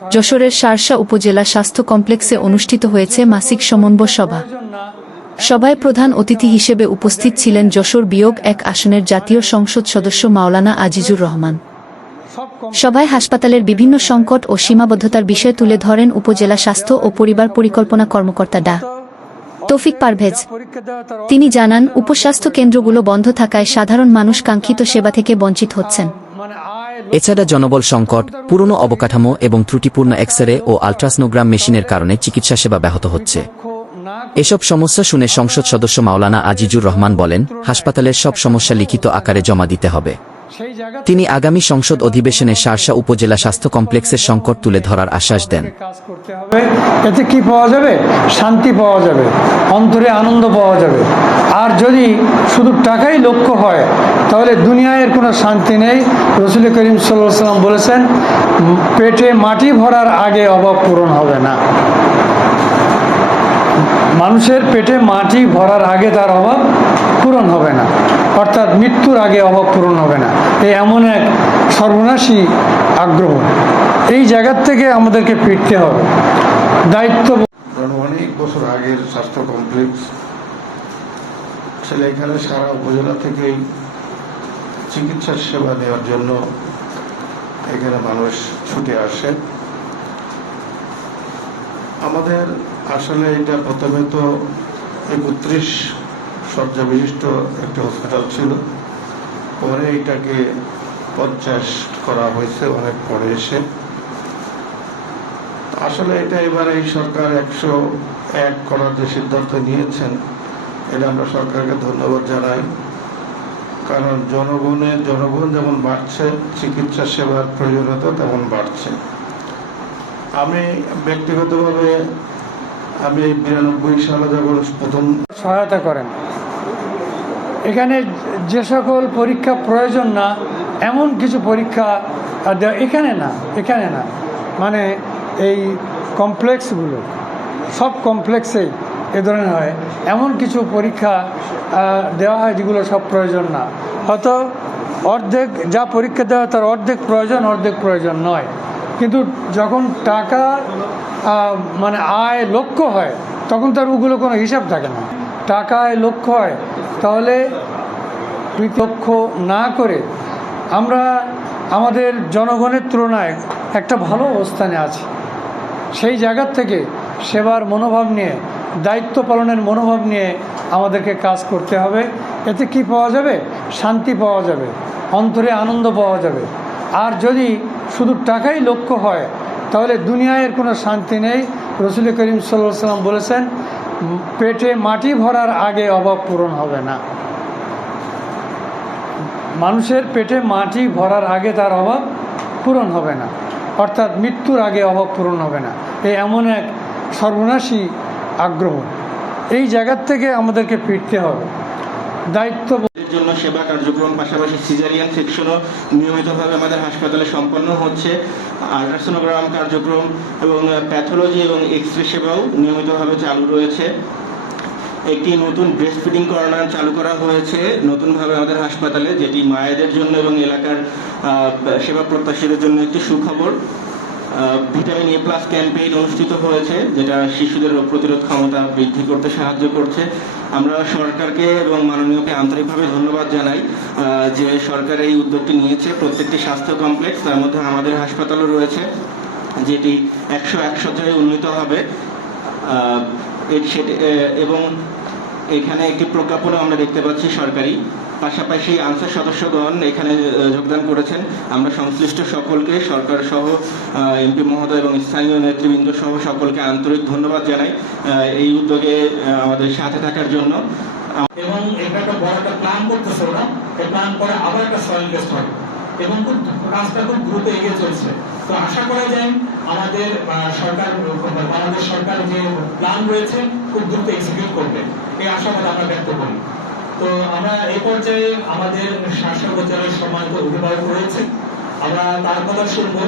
যশোরের শার্শা উপজেলা স্বাস্থ্য কমপ্লেক্সে অনুষ্ঠিত হয়েছে মাসিক সমন্বয় সভা। সভায় প্রধান অতিথি হিসেবে উপস্থিত ছিলেন যশোর বিয়োগ 1 আসনের জাতীয় সংসদ সদস্য মাওলানা আজিজুর রহমান। সভায় হাসপাতালের বিভিন্ন সংকট ও সীমাবদ্ধতার বিষয় তুলে ধরেন উপজেলা স্বাস্থ্য ও পরিবার পরিকল্পনা কর্মকর্তা ডা. তৌফিক পারভেজ। তিনি জানান, উপস্বাস্থ্য কেন্দ্রগুলো বন্ধ থাকায় সাধারণ মানুষ কাঙ্ক্ষিত সেবা থেকে বঞ্চিত হচ্ছেন। এছাড়া জনবল সংকট, পুরনো অবকাঠামো এবং ত্রুটিপূর্ণ এক্স-রে ও আল্ট্রাসনোগ্রাম মেশিনের কারণে চিকিৎসা সেবা ব্যাহত হচ্ছে। এসব সমস্যা শুনে সংসদ সদস্য মাওলানা আজিজুর রহমান বলেন, হাসপাতালের সব সমস্যা লিখিত আকারে জমা দিতে হবে। তিনি আগামী সংসদ অধিবেশনে শার্শা উপজেলা স্বাস্থ্য কমপ্লেক্সের সংকট তুলে ধরার আশ্বাস দেন। এতে কি পাওয়া যাবে? শান্তি পাওয়া যাবে, অন্তরে আনন্দ পাওয়া যাবে। আর যদি শুধু টাকাই লক্ষ্য হয় তাহলে দুনিয়ায় কোনো শান্তি নেই। রসুল করিম সাল্লাল্লাহু আলাইহি ওয়াসাল্লাম বলেছেন, পেটে মাটি ভরার আগে অভাব পূরণ হবে না। মানুষের পেটে মাটি ভরার আগে তার অভাব পূরণ হবে না, অর্থাৎ মৃত্যুর আগে অভাব পূরণ হবে না। এই এমন এক সর্বনাশী আগ্রহ, এই জায়গার থেকে আমাদেরকে ফিরতে হবে। দায়িত্ব অনেক বছর আগের স্বাস্থ্য কমপ্লেক্স আসলে এখানে সারা উপজেলা থেকেই চিকিৎসা সেবা দেওয়ার জন্য এখানে মানুষ ছুটে আসে। আমাদের আসলে এটা প্রথমে তো 31 শয্যা বিশিষ্ট একটা হসপিটাল ছিল, পরে এটাকে 50 করা হয়েছে অনেক পরে এসে। আসলে এটা এবার এই সরকার 101 করার যে সিদ্ধান্ত নিয়েছেন, এটা আমরা সরকারকে ধন্যবাদ জানাই। কারণ জনগণ যেমন বাড়ছে, চিকিৎসা সেবার প্রয়োজনীয়তা তেমন বাড়ছে। আমি ব্যক্তিগতভাবে 92 সালে যখন প্রথম সহায়তা করেন, এখানে যে সকল পরীক্ষা প্রয়োজন না এমন কিছু পরীক্ষা এখানে না, মানে এই কমপ্লেক্সগুলো সব কমপ্লেক্সেই এ ধরনের হয়। এমন কিছু পরীক্ষা দেওয়া হয় যেগুলো সব প্রয়োজন না, হয়তো অর্ধেক যা পরীক্ষা দেওয়া হয় তার অর্ধেক প্রয়োজন নয়। কিন্তু যখন টাকা মানে আয় লক্ষ্য হয় তখন তার ওগুলো কোনো হিসাব থাকে না। টাকায় লক্ষ্য হয় তাহলে লক্ষ্য না করে আমরা আমাদের জনগণের তুলনায় একটা ভালো অবস্থানে আছি। সেই জায়গার থেকে সেবার মনোভাব নিয়ে, দায়িত্ব পালনের মনোভাব নিয়ে আমাদেরকে কাজ করতে হবে। এতে কি পাওয়া যাবে? শান্তি পাওয়া যাবে, অন্তরে আনন্দ পাওয়া যাবে। আর যদি শুধু টাকাই লক্ষ্য হয় তাহলে দুনিয়ায় কোনো শান্তি নেই। রসুল করিম সাল্লাল্লাহু আলাইহি ওয়াসাল্লাম বলেছেন, পেটে মাটি ভরার আগে অভাব পূরণ হবে না। মানুষের পেটে মাটি ভরার আগে তার অভাব পূরণ হবে না, অর্থাৎ মৃত্যুর আগে অভাব পূরণ হবে না। এই এমন এক সর্বনাশী আগ্রহ, এই জায়গার থেকে আমাদেরকে ফিরতে হবে। দায়িত্ব জন্য সেবা কার্যক্রম, পাশাপাশি সিজারিয়ান সেকশনও নিয়মিতভাবে আমাদের হাসপাতালে সম্পন্ন হচ্ছে। আল্ট্রাসোনোগ্রাম কার্যক্রম এবং প্যাথোলজি এবং এক্স-রে সেবাও নিয়মিতভাবে চালু রয়েছে। একটি নতুন ব্রেস্ট ফিডিং কর্নার চালু করা হয়েছে নতুনভাবে আমাদের হাসপাতালে, যেটি মায়েদের জন্য এবং এলাকার সেবা প্রত্যাশীদের জন্য একটি সুখবর। ভিটামিন এ প্লাস ক্যাম্পেইন অনুষ্ঠিত হয়েছে, যেটা শিশুদের রোগ প্রতিরোধ ক্ষমতা বৃদ্ধি করতে সাহায্য করছে। আমরা সরকারকে এবং মাননীয়কে আন্তরিকভাবে ধন্যবাদ জানাই যে সরকার এই উদ্যোগটি নিয়েছে। প্রত্যেকটি স্বাস্থ্য কমপ্লেক্স, তার মধ্যে আমাদের হাসপাতালও রয়েছে, যেটি 101 শয্যায় উন্নীত হবে। এবং এখানে একটি প্রজ্ঞাপনও আমরা দেখতে পাচ্ছি সরকারি। পাশাপাশি আনসার সদস্যগণ এখানে যোগদান করেছেন। আমরা সংশ্লিষ্ট সকলকে, সরকার সহ এমপি মহোদয় এবং স্থানীয় নেতৃবৃন্দ সহ সকলকে আন্তরিক ধন্যবাদ জানাই এই উদ্যোগে আমাদের সাথে থাকার জন্য। এবং এটা একটা বড় একটা প্ল্যান করতেছে ওরা, এই প্ল্যান করে আবার একটা সয়েল টেস্ট হবে এবং কাজটা খুব দ্রুত এগিয়ে চলছে। তো আশা করা যায় আমাদের বাংলাদেশ সরকার যে প্ল্যান রয়েছে খুব দ্রুত এক্সিকিউট করবে, এই আশাবাদ আমরা ব্যক্ত করি। তো আমরা এই পর্যায়ে আমাদের শাসক উপজেলার সম্মানিত অভিভাবক রয়েছে, আমরা তার কথা শুনবো।